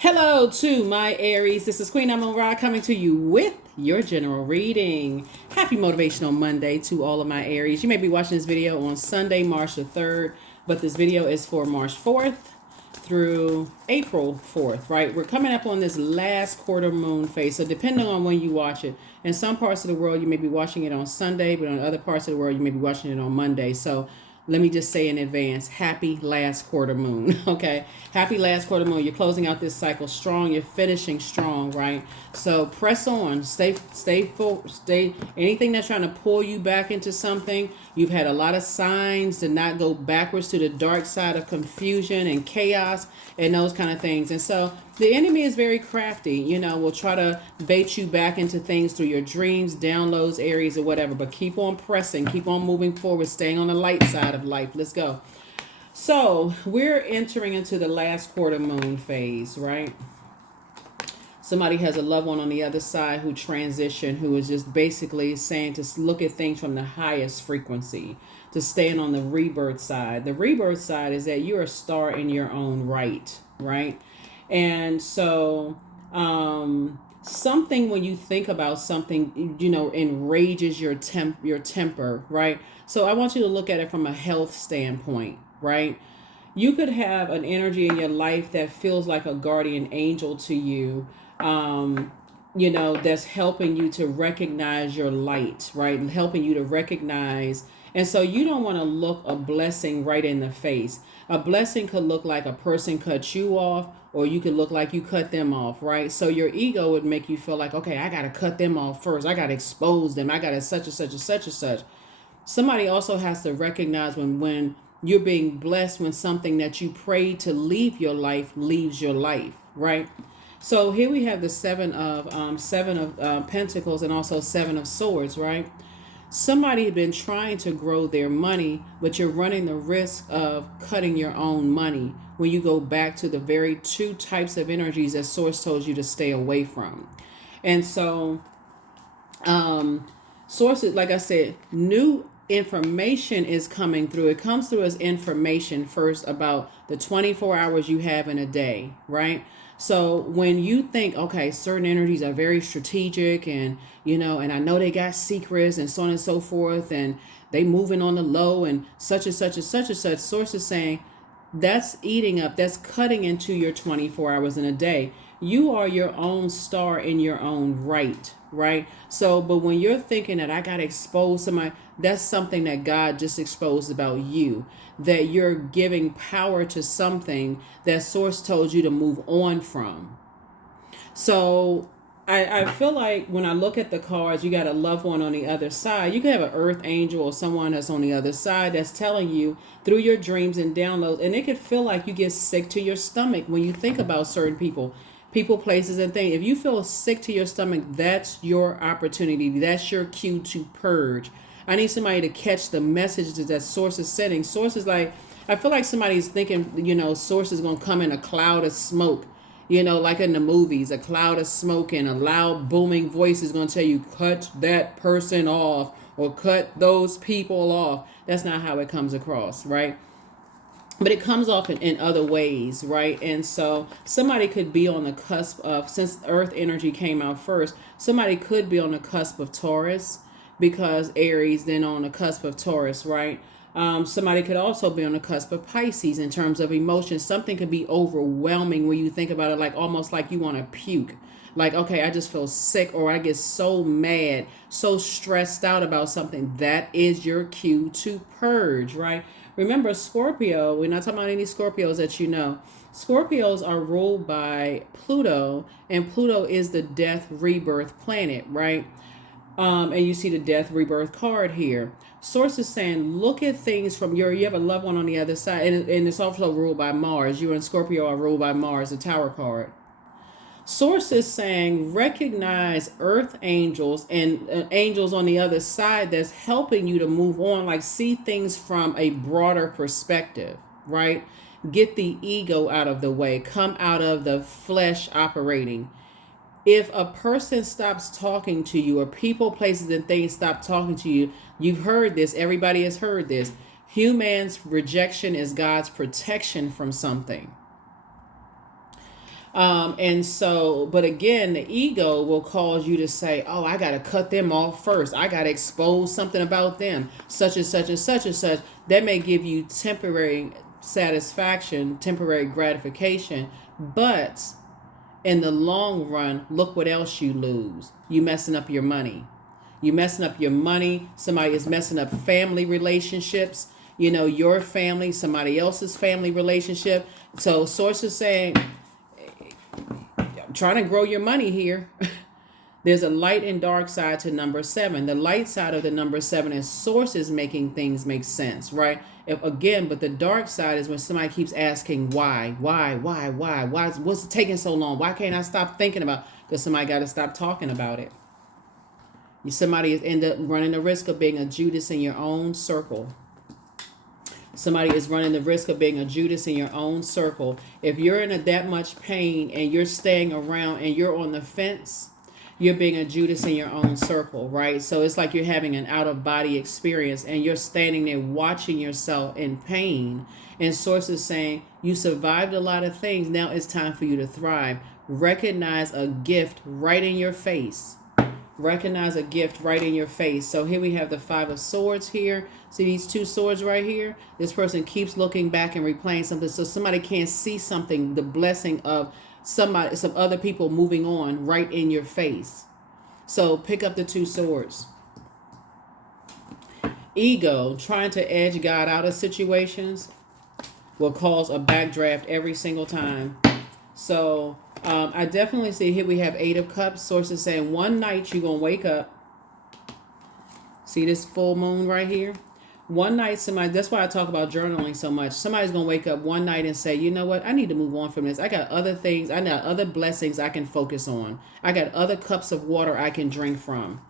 Hello to my Aries. This is Queen Amun Ra coming to you with your general reading. Happy Motivational Monday to all of my Aries. You may be watching this video on Sunday, March the 3rd, but this video is for March 4th through April 4th, right? We're coming up on this last quarter moon phase. So depending on when you watch it, in some parts of the world, you may be watching it on Sunday, but in other parts of the world, you may be watching it on Monday. So let me just say in advance, happy last quarter moon. Okay, happy last quarter moon. You're closing out this cycle strong. You're finishing strong, right? So press on, stay full, stay. Anything that's trying to pull you back into something, you've had a lot of signs to not go backwards to the dark side of confusion and chaos and those kind of things. And so the enemy is very crafty, will try to bait you back into things through your dreams, downloads, Aries, or whatever. But keep on pressing, keep on moving forward, staying on the light side of life. Let's go. So we're entering into the last quarter moon phase, right? Somebody has a loved one on the other side who transitioned, who is just basically saying to look at things from the highest frequency, to stand on the rebirth side. The rebirth side is that you're a star in your own right, right? And so something, when you think about something, enrages your temper, right? So I want you to look at it from a health standpoint, right? You could have an energy in your life that feels like a guardian angel to you, that's helping you to recognize your light, right? And helping you to recognize. And so you don't want to look a blessing right in the face. A blessing could look like a person cut you off, or you could look like you cut them off, right? So your ego would make you feel like, okay, I got to cut them off first. I got to expose them. I got to such and such and such and such. Somebody also has to recognize when you're being blessed, when something that you prayed to leave your life leaves your life, right? So here we have the seven of Pentacles and also Seven of Swords, right? Somebody had been trying to grow their money, but you're running the risk of cutting your own money when you go back to the very two types of energies that Source told you to stay away from. And so sources, like I said, new information is coming through. It comes through as information first about the 24 hours you have in a day, right? So when you think, okay, certain energies are very strategic and I know they got secrets and so on and so forth, and they moving on the low and such and such and such and such, Source is saying that's eating up, that's cutting into your 24 hours in a day. You are your own star in your own right, right? So, but when you're thinking that I got to expose somebody, that's something that God just exposed about you, that you're giving power to something that Source told you to move on from. So I feel like when I look at the cards, you got a loved one on the other side. You can have an earth angel or someone that's on the other side that's telling you through your dreams and downloads. And it could feel like you get sick to your stomach when you think about certain people, places, and things. If you feel sick to your stomach, that's your opportunity. That's your cue to purge. I need somebody to catch the messages that Source is sending. Source is like, I feel like somebody's thinking, Source is going to come in a cloud of smoke. Like in the movies, a cloud of smoke and a loud booming voice is going to tell you, cut that person off or cut those people off. That's not how it comes across, right? But it comes off in other ways, right? And so somebody could be on the cusp of, since Earth energy came out first, somebody could be on the cusp of Taurus, because Aries, then on the cusp of Taurus, right? Somebody could also be on the cusp of Pisces in terms of emotions. Something could be overwhelming when you think about it, like almost like you want to puke. Like, okay, I just feel sick, or I get so mad, so stressed out about something. That is your cue to purge, right? Remember, Scorpio, we're not talking about any Scorpios that you know. Scorpios are ruled by Pluto, and Pluto is the death rebirth planet, right? And you see the death rebirth card here. Source is saying, look at things from you have a loved one on the other side, and it's also ruled by Mars. You and Scorpio are ruled by Mars, the Tower card. Source is saying, recognize earth angels and angels on the other side that's helping you to move on, like see things from a broader perspective, right? Get the ego out of the way, come out of the flesh operating. If a person stops talking to you, or people, places, and things stop talking to you, you've heard this, everybody has heard this. Human's rejection is God's protection from something. And so, but again, the ego will cause you to say, oh, I got to cut them off first. I got to expose something about them, such and such and such and such. That may give you temporary satisfaction, temporary gratification. But in the long run, look what else you lose. You messing up your money. You messing up your money. Somebody is messing up family relationships. You know, your family, somebody else's family relationship. So sources saying, trying to grow your money here. There's a light and dark side to number 7. The light side of the number 7 is sources making things make sense, right? But the dark side is when somebody keeps asking why, what's it taking so long? Why can't I stop thinking about? Because somebody got to stop talking about it. Somebody is end up running the risk of being a Judas in your own circle. Somebody is running the risk of being a Judas in your own circle. If you're in that much pain and you're staying around and you're on the fence, you're being a Judas in your own circle, right? So it's like you're having an out-of-body experience and you're standing there watching yourself in pain. And sources saying, you survived a lot of things. Now it's time for you to thrive. Recognize a gift right in your face. Recognize a gift right in your face. So here we have the 5 of Swords here. See these 2 swords right here? This person keeps looking back and replaying something. So somebody can't see something, the blessing of some other people moving on right in your face. So pick up the 2 swords. Ego, trying to edge God out of situations, will cause a backdraft every single time. So I definitely see here we have 8 of Cups. Sources saying one night you're going to wake up. See this full moon right here? One night somebody, that's why I talk about journaling so much. Somebody's going to wake up one night and say, you know what? I need to move on from this. I got other things. I got other blessings I can focus on. I got other cups of water I can drink from.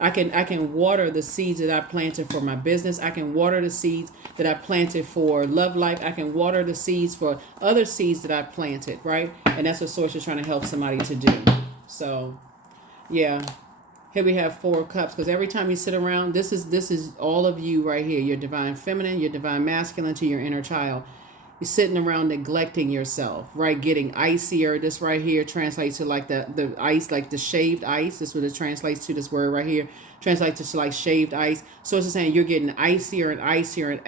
I can water the seeds that I planted for my business. I can water the seeds that I planted for love life. I can water the seeds for other seeds that I planted, right? And that's what Source is trying to help somebody to do. So, yeah. Here we have 4 of Cups, because every time you sit around, this is all of you right here. Your divine feminine, your divine masculine to your inner child. You're sitting around neglecting yourself, right? Getting icier. This right here translates to like the ice, like the shaved ice. This is what it translates to, this word right here. Translates to like shaved ice. So it's saying you're getting icier and icier and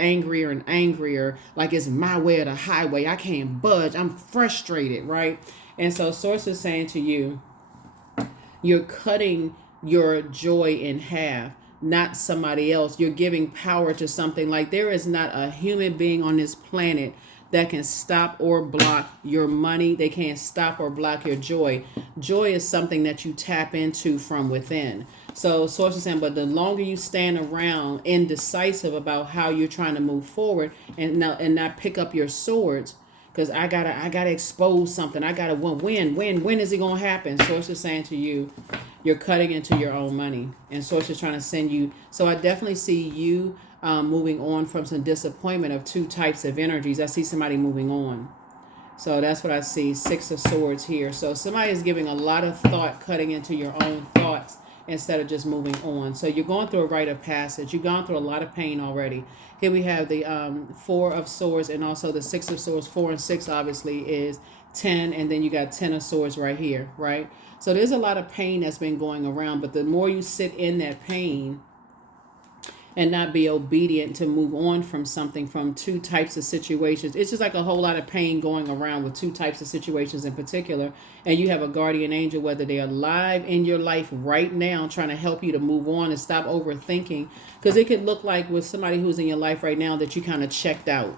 angrier. Like it's my way or the highway. I can't budge. I'm frustrated, right? And so Source is saying to you, you're cutting your joy in half, not somebody else. You're giving power to something. Like there is not a human being on this planet that can stop or block your money. They can't stop or block your joy. Joy is something that you tap into from within. So Source is saying, but the longer you stand around indecisive about how you're trying to move forward and not pick up your swords, because I gotta expose something. I gotta when is it gonna happen? Source is saying to you, you're cutting into your own money, and Source is trying to send you. So I definitely see you moving on from some disappointment of 2 types of energies. I see somebody moving on. So that's what I see. 6 of Swords here. So somebody is giving a lot of thought, cutting into your own thoughts instead of just moving on. So you're going through a rite of passage. You've gone through a lot of pain already. Here we have the 4 of Swords and also the 6 of Swords. 4 and 6 obviously is 10, and then you got 10 of Swords right here, right? So there's a lot of pain that's been going around, but the more you sit in that pain and not be obedient to move on from something, from 2 types of situations, it's just like a whole lot of pain going around with 2 types of situations in particular. And you have a guardian angel, whether they're alive in your life right now, trying to help you to move on and stop overthinking. Because it could look like with somebody who's in your life right now that you kind of checked out.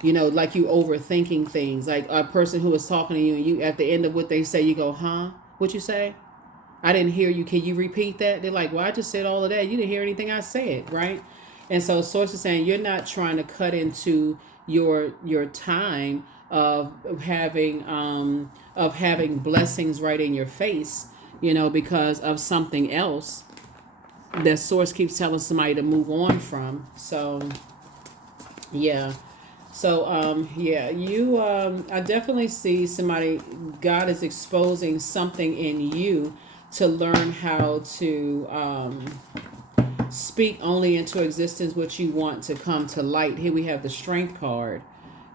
You know, like you overthinking things. Like a person who is talking to you and you at the end of what they say, you go, huh? What you say? I didn't hear you. Can you repeat that? They're like, well, I just said all of that. You didn't hear anything I said, right? And so Source is saying you're not trying to cut into your time of having blessings right in your face, you know, because of something else that Source keeps telling somebody to move on from. So, yeah. So, you, I definitely see somebody, God is exposing something in you to learn how to speak only into existence what you want to come to light. Here we have the Strength card.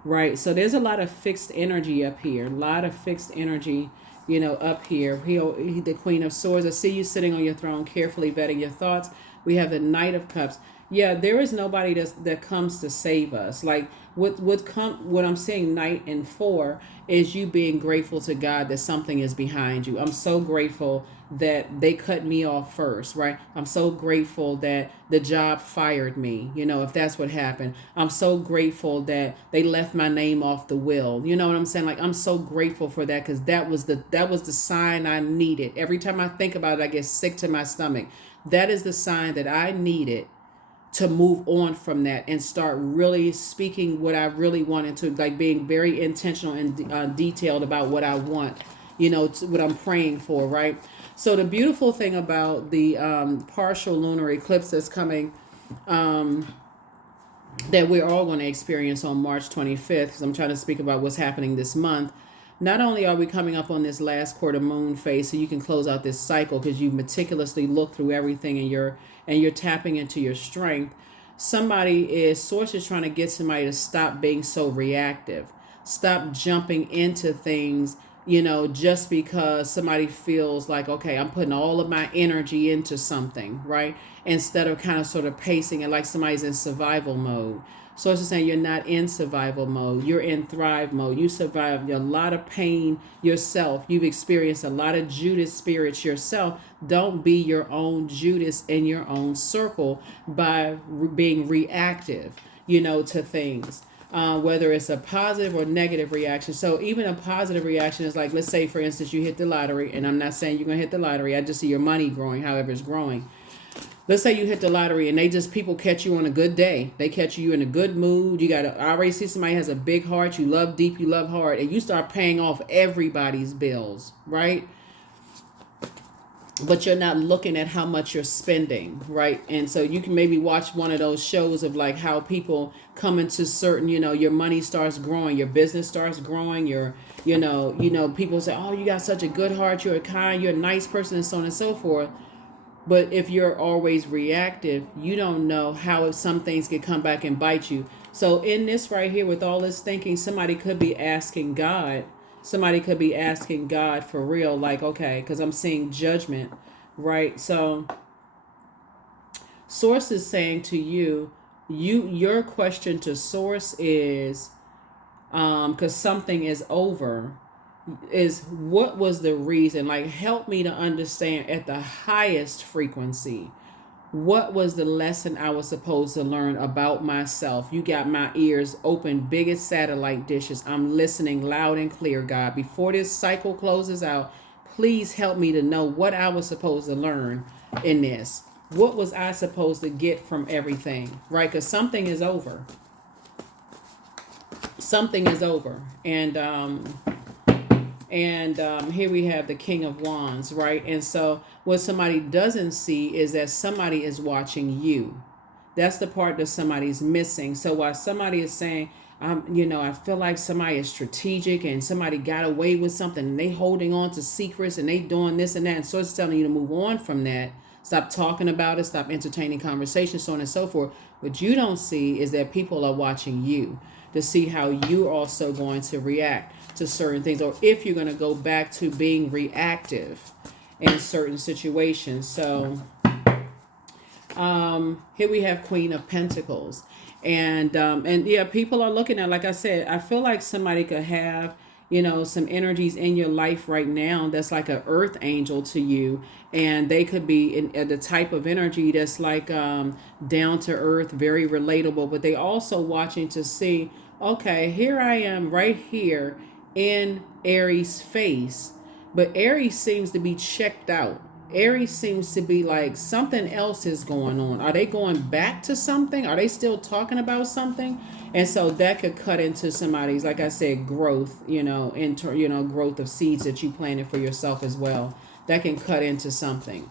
right? So there's a lot of fixed energy up here, a lot of fixed energy, up here. The Queen of Swords. I see you sitting on your throne, carefully vetting your thoughts. We have the Knight of Cups. Yeah, there is nobody that comes to save us. Like what I'm saying, Knight and Four, is you being grateful to God that something is behind you. I'm so grateful that they cut me off first, right? I'm so grateful that the job fired me, if that's what happened. I'm so grateful that they left my name off the will. You know what I'm saying? Like, I'm so grateful for that, because that was the sign I needed. Every time I think about it, I get sick to my stomach. That is the sign that I needed to move on from that and start really speaking what I really wanted to, like being very intentional and detailed about what I want, what I'm praying for, right? So the beautiful thing about the partial lunar eclipse that's coming, that we're all going to experience on March 25th, because I'm trying to speak about what's happening this month. Not only are we coming up on this last quarter moon phase, so you can close out this cycle because you meticulously look through everything, and you're tapping into your strength. Source is trying to get somebody to stop being so reactive, stop jumping into things, just because somebody feels like, okay, I'm putting all of my energy into something, right? Instead of kind of sort of pacing it like somebody's in survival mode. So it's just saying you're not in survival mode. You're in thrive mode. You survived a lot of pain yourself. You've experienced a lot of Judas spirits yourself. Don't be your own Judas in your own circle by being reactive, to things. Whether it's a positive or negative reaction. So even a positive reaction is like, let's say, for instance, you hit the lottery, and I'm not saying you're going to hit the lottery. I just see your money growing, however it's growing. Let's say you hit the lottery and people catch you on a good day. They catch you in a good mood. I already see somebody has a big heart. You love deep, you love hard, and you start paying off everybody's bills, right? But you're not looking at how much you're spending, right? And so you can maybe watch one of those shows of like how people come into certain, your money starts growing, your business starts growing, people say, oh, you got such a good heart, you're kind, you're a nice person, and so on and so forth. But if you're always reactive, you don't know how some things can come back and bite you. So in this right here, with all this thinking, somebody could be asking God. Somebody could be asking God for real, like, okay, because I'm seeing judgment, right? So Source is saying to your question to Source is, because something is over, is what was the reason? Like, help me to understand at the highest frequency, what was the lesson I was supposed to learn about myself? You got my ears open, big as satellite dishes. I'm listening loud and clear, God. Before this cycle closes out, please help me to know what I was supposed to learn in this. What was I supposed to get from everything, right? Because something is over. Something is over. And here we have the King of Wands, right? And so what somebody doesn't see is that somebody is watching you. That's the part that somebody's missing. So while somebody is saying, I feel like somebody is strategic and somebody got away with something and they holding on to secrets and they doing this and that. And so it's telling you to move on from that. Stop talking about it. Stop entertaining conversations, so on and so forth. What you don't see is that people are watching you to see how you're also going to react to certain things, or if you're going to go back to being reactive in certain situations. So here we have Queen of Pentacles, and yeah, people are looking at, like I said, I feel like somebody could have some energies in your life right now that's like an earth angel to you, and they could be in the type of energy that's like down to earth, very relatable, but they also watching to see, okay, here I am right here in Aries' face, but Aries seems to be checked out. Aries seems to be like something else is going on. Are they going back to something? Are they still talking about something? And so that could cut into somebody's, like I said, growth, growth of seeds that you planted for yourself as well. That can cut into something.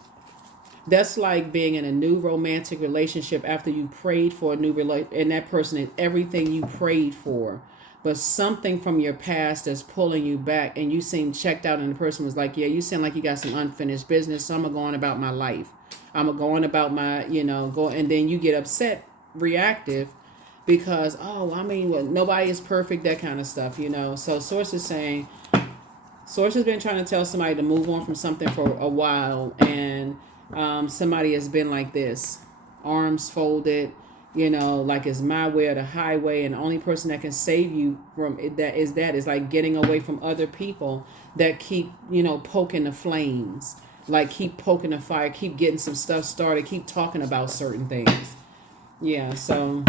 That's like being in a new romantic relationship after you prayed for a new relationship, and that person is everything you prayed for. But something from your past is pulling you back, and you seem checked out, and the person was like, yeah, you seem like you got some unfinished business, so I'm going to go on about my life. I'm going about my, and then you get upset, reactive, because, oh, I mean, well, nobody is perfect, that kind of stuff, you know. So Source is saying, Source has been trying to tell somebody to move on from something for a while, and somebody has been like this, arms folded, you know, like it's my way or the highway, and the only person that can save you from it, that is like getting away from other people that keep, you know, poking the flames, like keep poking the fire, keep getting some stuff started, keep talking about certain things. Yeah, so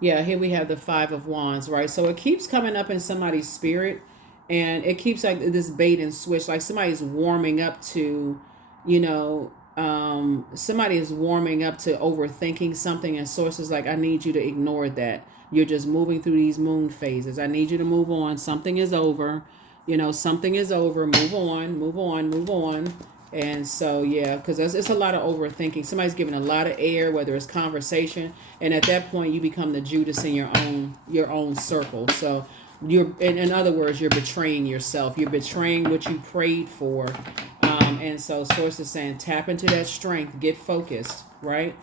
yeah, here we have the Five of Wands, right? So it keeps coming up in somebody's spirit, and it keeps like this bait and switch, like somebody's warming up to, you know, somebody is warming up to overthinking something, and Sources like, I need you to ignore that. You're just moving through these moon phases. I need you to move on. Something is over. You know, something is over. Move on, move on, move on. And so, yeah, because it's a lot of overthinking. Somebody's giving a lot of air, whether it's conversation, and at that point, you become the Judas in your own circle. So, in other words, you're betraying yourself. You're betraying what you prayed for. And so, Source is saying, tap into that strength, get focused, right,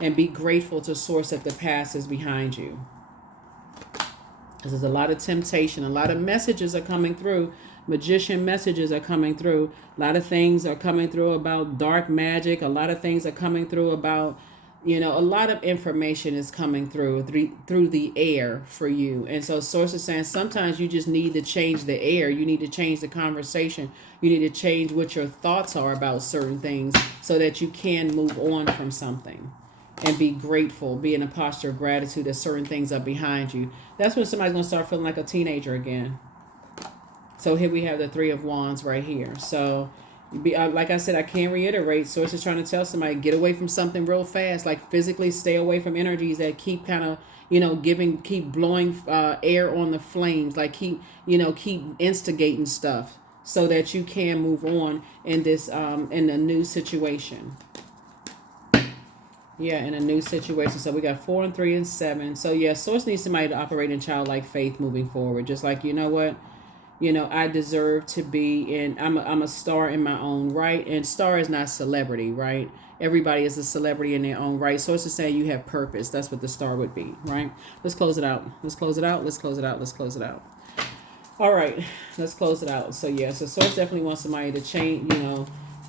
and be grateful to Source that the past is behind you. Because there's a lot of temptation, a lot of messages are coming through. Magician messages are coming through. A lot of things are coming through about dark magic. A lot of things are coming through about, you know, a lot of information is coming through the air for you. And so Source is saying sometimes you just need to change the air. You need to change the conversation. You need to change what your thoughts are about certain things so that you can move on from something. And be grateful, be in a posture of gratitude that certain things are behind you. That's when somebody's going to start feeling like a teenager again. So here we have the Three of Wands right here. So, like I said, I can't reiterate. Source is trying to tell somebody, get away from something real fast. Like physically stay away from energies that keep kind of, you know, keep blowing air on the flames. Like keep instigating stuff so that you can move on in this, in a new situation. Yeah, in a new situation. So we got 4 and 3 and 7. So yeah, Source needs somebody to operate in childlike faith moving forward. Just like, you know what? You know, I deserve to be in, I'm a star in my own right. And star is not celebrity, right? Everybody is a celebrity in their own right. Source is saying you have purpose. That's what the star would be, right? Let's close it out. Let's close it out. Let's close it out. Let's close it out. All right, let's close it out. So yeah, so Source definitely wants somebody to change,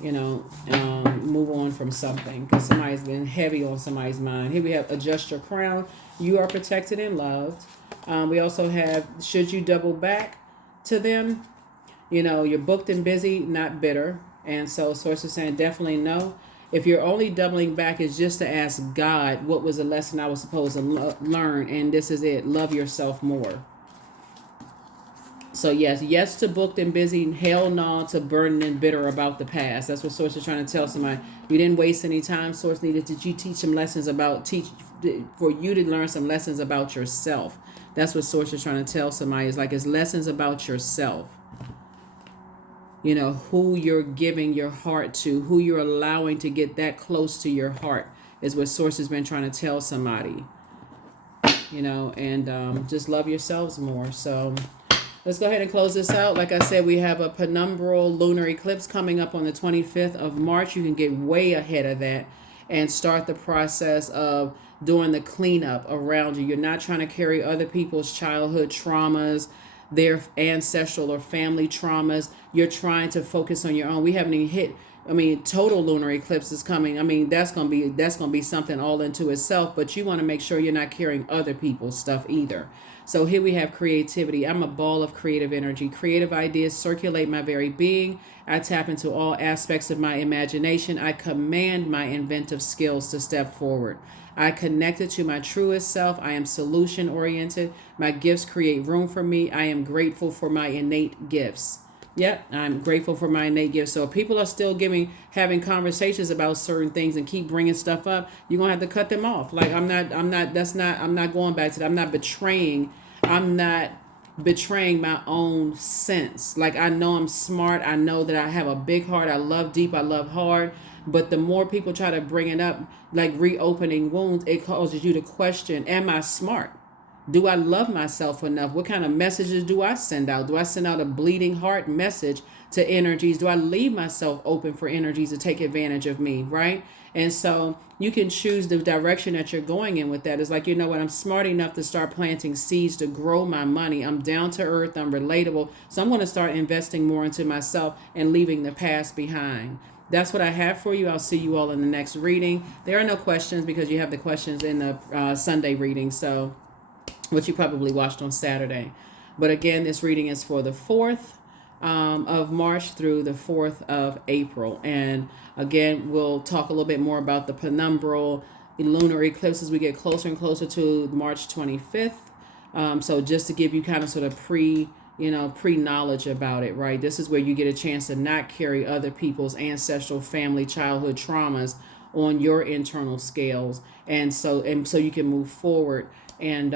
move on from something because somebody's been heavy on somebody's mind. Here we have adjust your crown. You are protected and loved. We also have should you double back to them, you know, you're booked and busy, not bitter. And so Source is saying definitely no. If you're only doubling back, is just to ask God, what was the lesson I was supposed to learn? And this is it. Love yourself more. So yes to booked and busy, hell no to burdened and bitter about the past. That's what Source is trying to tell somebody. You didn't waste any time. Source needed to teach some lessons for you to learn some lessons about yourself. That's what Source is trying to tell somebody. It's like it's lessons about yourself. You know, who you're giving your heart to, who you're allowing to get that close to your heart is what Source has been trying to tell somebody. You know, and just love yourselves more. So let's go ahead and close this out. Like I said, we have a penumbral lunar eclipse coming up on the 25th of March. You can get way ahead of that and start the process of doing the cleanup around you. You're not trying to carry other people's childhood traumas, their ancestral or family traumas. You're trying to focus on your own. We haven't even hit, total lunar eclipse is coming. That's gonna be something all into itself, but you want to make sure you're not carrying other people's stuff either. So here we have creativity. I'm a ball of creative energy. Creative ideas circulate my very being. I tap into all aspects of my imagination. I command my inventive skills to step forward. I connected to my truest self. I am solution oriented. My gifts create room for me. I am grateful for my innate gifts. Yep, I'm grateful for my innate gifts. So if people are still having conversations about certain things and keep bringing stuff up, you're gonna have to cut them off. Like I'm not going back to that. I'm not betraying my own sense. Like I know I'm smart. I know that I have a big heart. I love deep. I love hard. But the more people try to bring it up, like reopening wounds, it causes you to question, am I smart? Do I love myself enough? What kind of messages do I send out? Do I send out a bleeding heart message to energies? Do I leave myself open for energies to take advantage of me, right? And so you can choose the direction that you're going in with that. It's like, you know what, I'm smart enough to start planting seeds to grow my money. I'm down to earth, I'm relatable. So I'm going to start investing more into myself and leaving the past behind. That's what I have for you. I'll see you all in the next reading. There are no questions because you have the questions in the Sunday reading. So which you probably watched on Saturday. But again, this reading is for the 4th of March through the 4th of April. And again, we'll talk a little bit more about the penumbral lunar eclipse as we get closer and closer to March 25th. So just to give you kind of sort of pre-knowledge about it, right? This is where you get a chance to not carry other people's ancestral, family, childhood traumas on your internal scales, and so you can move forward and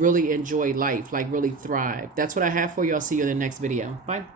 really enjoy life, like really thrive. That's what I have for you. I'll see you in the next video. Bye.